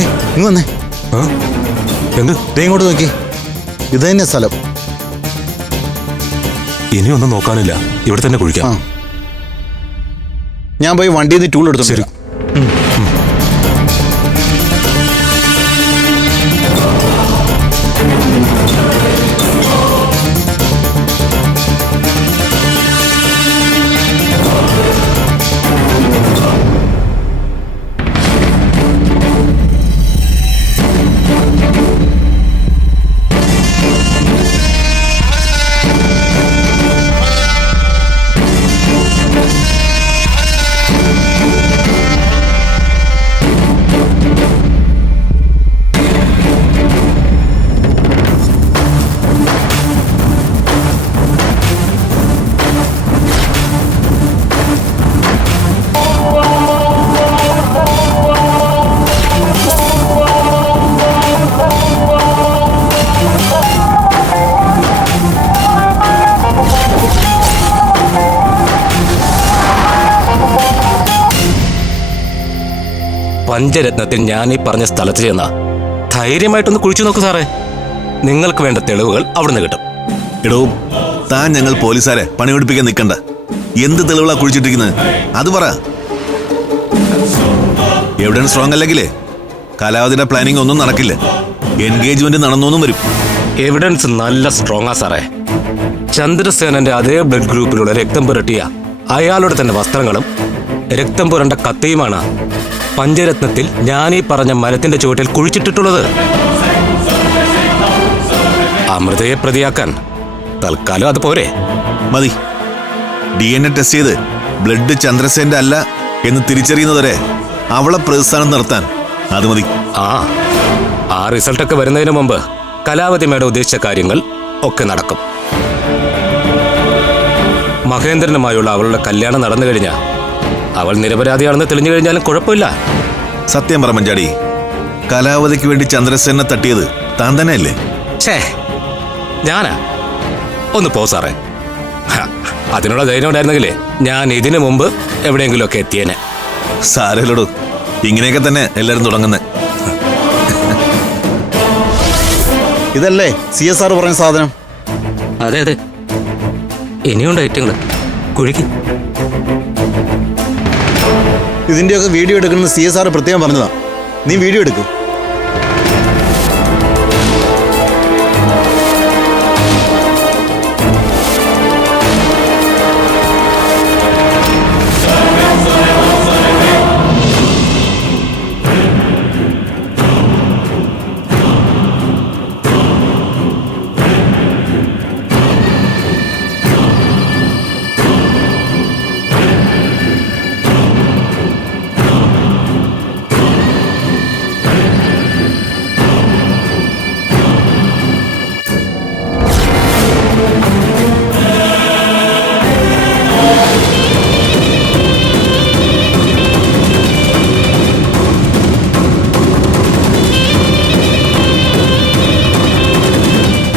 ഇങ്ങ് വന്നേ. എന്ത്? ഇങ്ങോട്ട് നോക്കി. ഇത് തന്നെ സ്ഥലം. ഇനിയൊന്നും നോക്കാനില്ല, ഇവിടെ തന്നെ കുഴിക്കാം. ഞാൻ പോയി വണ്ടിയിൽ നിന്ന് ടൂൾ എടുത്തു. ശരി. പഞ്ചരത്നത്തിൽ ഞാൻ ഈ പറഞ്ഞ സ്ഥലത്ത് ചെന്ന ധൈര്യമായിട്ടൊന്ന് കുഴിച്ചു നോക്കൂ സാറേ. നിങ്ങൾക്ക് വേണ്ട തെളിവുകൾ അവിടുന്ന് കിട്ടും. ഇടവും താൻ ഞങ്ങൾ പോലീസുകാരെ പണിയെടുപ്പിക്കാൻ നിൽക്കണ്ട. എന്ത് തെളിവുകളാ കുഴിച്ചിട്ടിരിക്കുന്നത് അത് പറ. എവിടെയാണ് സ്ട്രോങ് അല്ലെങ്കിലേ കലാവതിയുടെ പ്ലാനിങ് ഒന്നും നടക്കില്ല. എൻഗേജ്മെന്റ് നടന്നൊന്നും വരും. എവിഡൻസ് നല്ല സ്ട്രോങ്ങാ സാറേ. ചന്ദ്രസേനന്റെ അതേ ബ്ലഡ് ഗ്രൂപ്പിലുള്ള രക്തം പുരട്ടിയ അയാളുടെ തന്നെ വസ്ത്രങ്ങളും രക്തം പുരണ്ട കത്തിയുമാണ് പഞ്ചരത്നത്തിൽ ഞാൻ ഈ പറഞ്ഞ മരത്തിന്റെ ചുവട്ടിൽ കുഴിച്ചിട്ടിട്ടുള്ളത്. അമൃതയെ പ്രതിയാക്കാൻ തൽക്കാലം അത് പോരെ. മതി. DNA ടെസ്റ്റ് ചെയ്ത് ബ്ലഡ് ചന്ദ്രസേന്റെ അല്ല എന്ന് തിരിച്ചറിയുന്നതുവരെ അവളെ പ്രതിസ്ഥാനം നിർത്താൻ അത് മതി. ആ റിസൾട്ടൊക്കെ വരുന്നതിന് മുമ്പ് കലാവതി മേഡം ഉദ്ദേശിച്ച കാര്യങ്ങൾ ഒക്കെ നടക്കും. മഹേന്ദ്രനുമായുള്ള അവളുടെ കല്യാണം നടന്നു കഴിഞ്ഞാൽ അവൾ നിരപരാധിയാണെന്ന് തെളിഞ്ഞു കഴിഞ്ഞാലും കുഴപ്പമില്ല. സത്യം പറ മഞ്ചാടി, കലാവതിക്ക് വേണ്ടി ചന്ദ്രസേനെ തട്ടിയത് താൻ തന്നെയല്ലേ? ഛേ, ഞാനാ? ഒന്ന് പോ സാറേ. അതിനുള്ള ധൈര്യം ഉണ്ടായിരുന്നെങ്കിലേ ഞാൻ ഇതിനു മുമ്പ് എവിടെയെങ്കിലും ഒക്കെ എത്തിയേനെ. സാരമില്ലടോ, ഇങ്ങനെയൊക്കെ തന്നെ എല്ലാരും തുടങ്ങുന്നത്. ഇതല്ലേ CSR പറഞ്ഞ സാധനം? അതെ അതെ, ഇനിയുണ്ട് ഐറ്റങ്ങള്. കുഴിക്ക്. ഇതിന്റെയൊക്കെ വീഡിയോ എടുക്കുന്നത് CSR പ്രത്യേകം പറഞ്ഞതാ. നീ വീഡിയോ എടുക്ക്.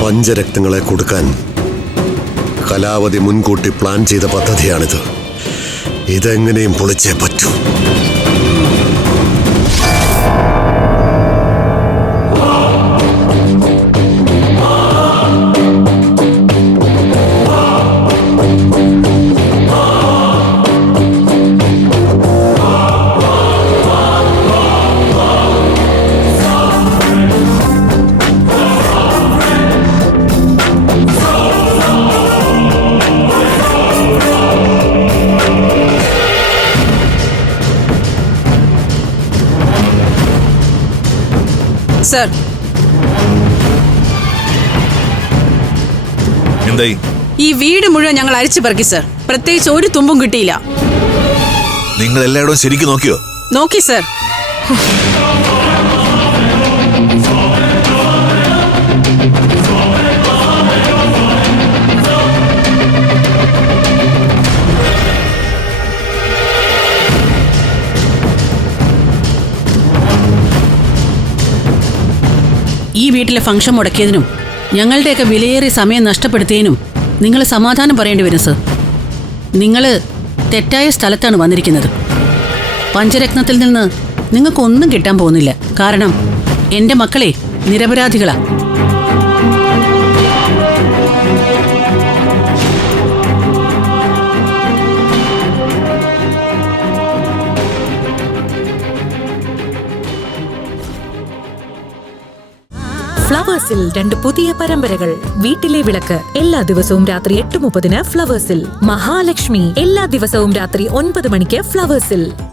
പഞ്ചരക്തങ്ങളെ കൊടുക്കാൻ കലാവതി മുൻകൂട്ടി പ്ലാൻ ചെയ്ത പദ്ധതിയാണിത്. ഇതെങ്ങനെയും പൊളിച്ചേ പറ്റൂ. സർ, എന്തായി? ഈ വീട് മുഴുവൻ ഞങ്ങൾ അരിച്ചു പറക്കി സർ. പ്രത്യേകിച്ച് ഒരു തുമ്പും കിട്ടിയില്ല. നിങ്ങൾ എല്ലായിടവും ശരിക്കും നോക്കിയോ? നോക്കി സർ. ഈ വീട്ടിലെ ഫംഗ്ഷൻ മുടക്കിയതിനും ഞങ്ങളുടെയൊക്കെ വിലയേറിയ സമയം നഷ്ടപ്പെടുത്തിയതിനും നിങ്ങൾ സമാധാനം പറയേണ്ടി വരും സർ. നിങ്ങൾ തെറ്റായ സ്ഥലത്താണ് വന്നിരിക്കുന്നത്. പഞ്ചരത്നത്തിൽ നിന്ന് നിങ്ങൾക്കൊന്നും കിട്ടാൻ പോകുന്നില്ല. കാരണം എന്റെ മക്കളെ നിരപരാധികളാ. ഫ്ലവേഴ്സിൽ 2 പുതിയ പരമ്പരകൾ. വീട്ടിലെ വിളക്ക് എല്ലാ ദിവസവും രാത്രി 8:30 ഫ്ലവേഴ്സിൽ. മഹാലക്ഷ്മി എല്ലാ ദിവസവും രാത്രി 9 മണിക്ക് ഫ്ലവേഴ്സിൽ.